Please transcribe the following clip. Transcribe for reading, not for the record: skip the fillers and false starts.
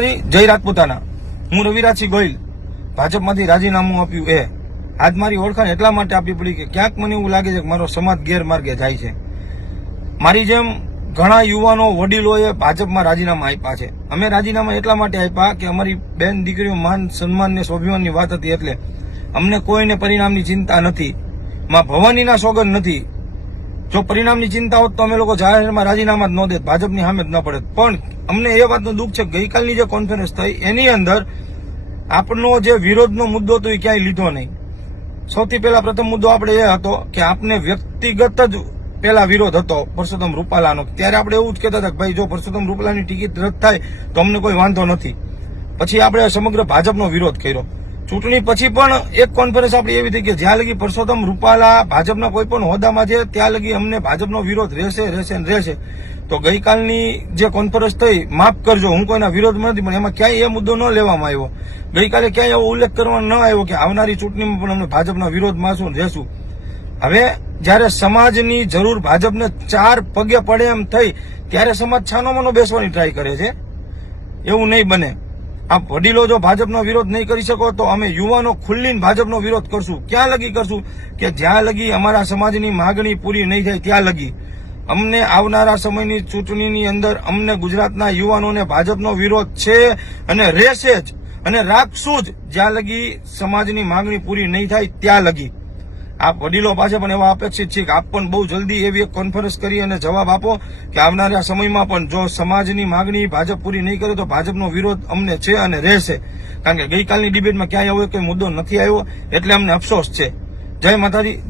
જય રાજપૂતાના, હું રવિરાજસિંહ ગોહિલ ભાજપમાંથી રાજીનામું આપ્યું. આજ મારી ઓળખાણ એટલા માટે આપવી પડી કે ક્યાંક મને એવું લાગે છે કે મારો સમાજ ગેરમાર્ગે જાય છે. મારી જેમ ઘણા યુવાનો વડીલોએ ભાજપમાં રાજીનામા આપ્યા છે. અમે રાજીનામા એટલા માટે આપ્યા કે અમારી બેન દીકરીઓ માન સન્માન ને સ્વાભિમાનની વાત હતી, એટલે અમને કોઈને પરિણામની ચિંતા નથી. માં ભવાનીના સોગંદ નથી. જો પરિણામની ચિંતા હોત તો અમે લોકો જાહેરમાં રાજીનામા જ ન દેત, ભાજપની સામે જ ન પડે. પણ અમને એ વાતનું દુઃખ છે કે ગઈકાલની જે કોન્ફરન્સ થઈ એની અંદર આપનો જે વિરોધનો મુદ્દો હતો એ ક્યાંય લીધો નહીં. સૌથી પહેલા પ્રથમ મુદ્દો આપણે એ હતો કે આપને વ્યક્તિગત જ પહેલા વિરોધ હતો પરસોત્તમ રૂપાલાનો. ત્યારે આપણે એવું જ કહેતા હતા કે ભાઈ જો પરસોત્તમ રૂપાલાની ટિકિટ રદ થાય તો અમને કોઈ વાંધો નથી. પછી આપણે સમગ્ર ભાજપનો વિરોધ કર્યો. ચૂંટણી પછી પણ એક કોન્ફરન્સ આપણી એવી થઈ કે જ્યાં લગી પરસોત્તમ રૂપાલા ભાજપના કોઈ પણ હોદ્દામાં છે ત્યાં લગી અમને ભાજપનો વિરોધ રહેશે. તો ગઈકાલની જે કોન્ફરન્સ થઈ, માફ કરજો હું કોઈના વિરોધમાં નથી, પણ એમાં ક્યાંય એ મુદ્દો ન લેવામાં આવ્યો. ગઈકાલે ક્યાંય એવો ઉલ્લેખ કરવામાં ન આવ્યો કે આવનારી ચૂંટણીમાં પણ અમે ભાજપના વિરોધમાં રહેશું. હવે જયારે સમાજની જરૂર ભાજપને ચાર પગે પડે એમ થઈ ત્યારે સમાજ છાનોમાનો બેસવાની ટ્રાય કરે છે. એવું નહીં બને. આપ વડીલો જો ભાજપનો વિરોધ નહીં કરી શકો તો અમે યુવાનો ખુલ્લીને ભાજપનો વિરોધ કરશું. ક્યાં લગી કરશું કે જ્યાં લગી અમારા સમાજની માગણી પૂરી નહીં થાય ત્યાં લગી. અમને આવનારા સમયની ચૂંટણીની અંદર અમને ગુજરાતના યુવાનોને ભાજપનો વિરોધ છે અને રહેશે જ અને રાખશું જ જ્યાં લગી સમાજની માગણી પૂરી નહીં થાય ત્યાં લગી. આપ વડીલો પાસે પણ એવા અપેક્ષિત છે કે આપ પણ બહુ જલ્દી એવી એક કોન્ફરન્સ કરી અને જવાબ આપો કે આવનારા સમયમાં પણ જો સમાજની માગણી ભાજપ પૂરી નહીં કરે તો ભાજપનો વિરોધ અમને છે અને રહેશે. કારણ કે ગઈકાલની ડિબેટમાં ક્યાંય એવો કોઈ મુદ્દો નથી આવ્યો, એટલે અમને અફસોસ છે. જય માતાજી.